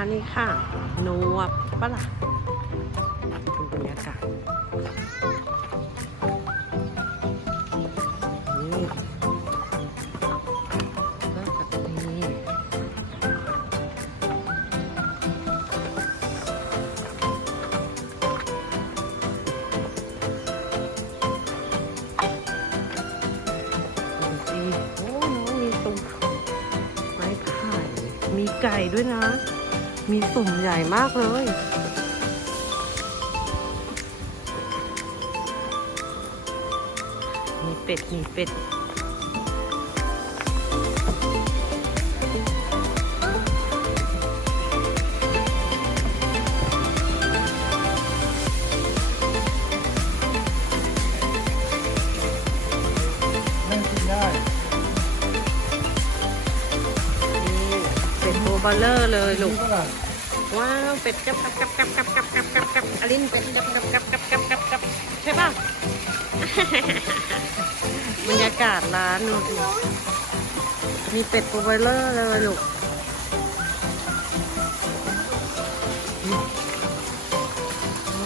อันนี้ค่ะ นวบปะล่ะดูบรรยากาศนี่ก็แบบนี้ดูสิโอ้น้องมีตุ่มไม้ไผ่มีไก่ด้วยนะ มีสุ่มใหญ่มากเลย มีเป็ด มีเป็ด เป็ดโบเบลเลอร์เลยลูกนี่ก็ล่ะว้าว เป็ดกับกับกับกับกับกับกับกับกับอลินเป็ดกับกับกับกับกับกับกับใช่ป่ะบรรยากาศร้านดูสิมีเป็ดโบเบลเลอร์เลยลูก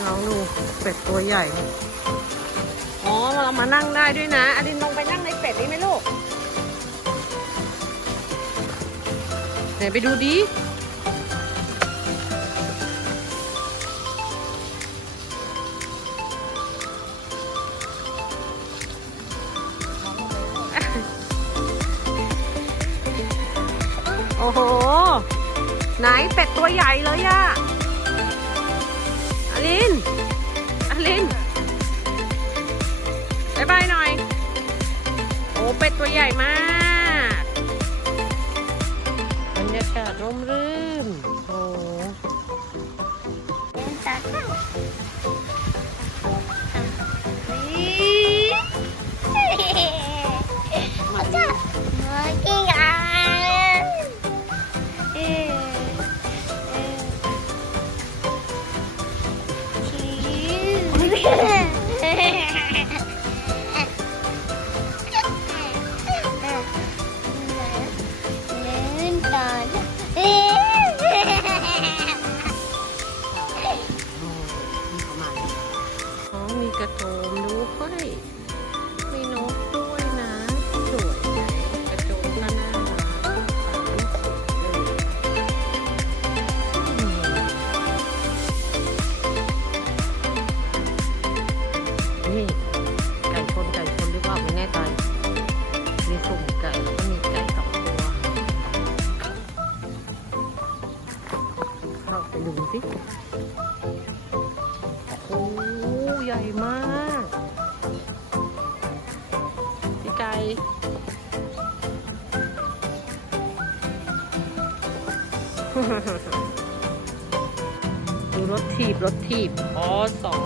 น้องดูเป็ดตัวใหญ่ อ๋อ เรามานั่งได้ด้วยนะอลินลงไปนั่งในเป็ดนี่ไหมลูก ไหนไปดูดิโอ้โห ไหนเป็ดตัวใหญ่เลยอะอลิน อลินบายบายหน่อย โอ้เป็ดตัวใหญ่มาก ร่มรื่นโอ้ นี่ไก่ชนไก่ชนหรือเปล่าไม่แน่ใจ มีสุ่มไก่แล้วก็มีไก่สองตัวเข้าไปดูสิโอ้ใหญ่มากพี่ไก่ดูรถถีบรถถีบอสอ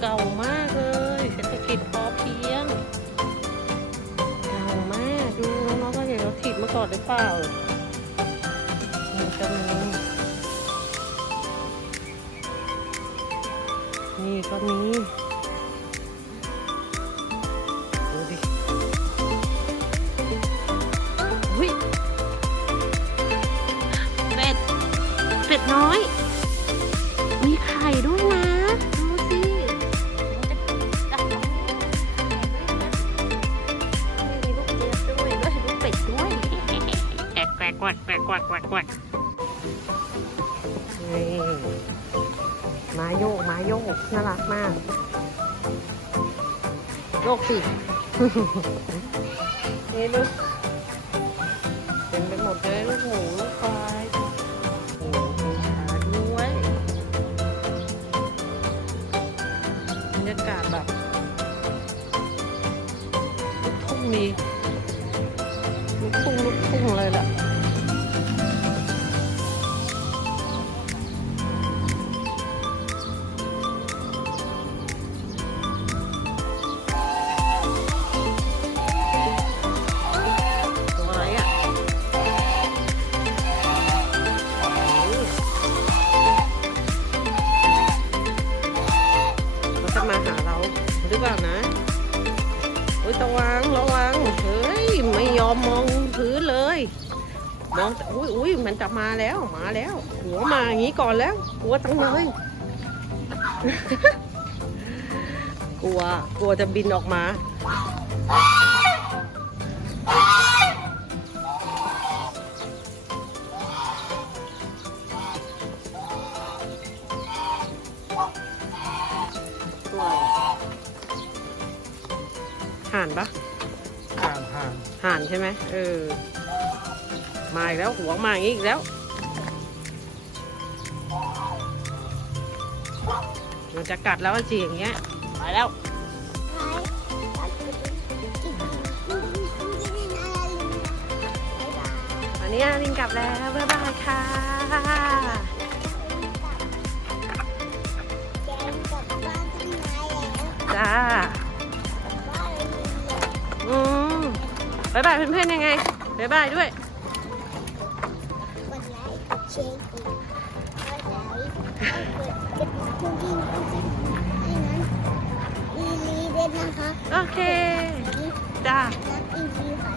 เก่ามากเลยเศรษฐกิจพอเพียง เก่ามากดูน้องๆก็เห็นรถถีบมาก่อนหรือเปล่ามันจะมีนี่ก็มีดูดิอุ้ยเป็ด เป็ดน้อย กวกแกแกวกแกวกแกวกแกวกนี่ม้าโยกม้าโยกน่ารักมากโยกสินี่ลูกเต็มไปหมดเลยลูกหมูลูกควายโอ้โหขาด้วยบรรยากาศแบบทุ่งดีลูกทุ่งลูกทุ่งเลยแหละ ระวังระวังเฮ้ยไม่ยอมมองพื้นเลย มองแต่อุ้ยอุ้ยมันจะมาแล้วมาแล้ว หัวมาอย่างนี้ก่อนแล้ว กลัวจังเลยกลัวกลัวจะบินออกมา ห่านปะห่างห่างห่านใช่ไหมเออ มาอีกแล้วหัวมาอย่างนี้อีกแล้วมันจะกัดแล้วจีอย่างเงี้ยไปแล้ววันนี้ลิงกลับแล้ว บ๊ายบายค่ะจ้า บ๊ายบายเพื่อนๆยังไงบ๊ายบายด้วยเช็คอีกกดไลค์กดกระดิ่งกดกระดิ่งให้นั้นลีลีด้วยนะคะโอเคจ้ารักอีพีค่ะ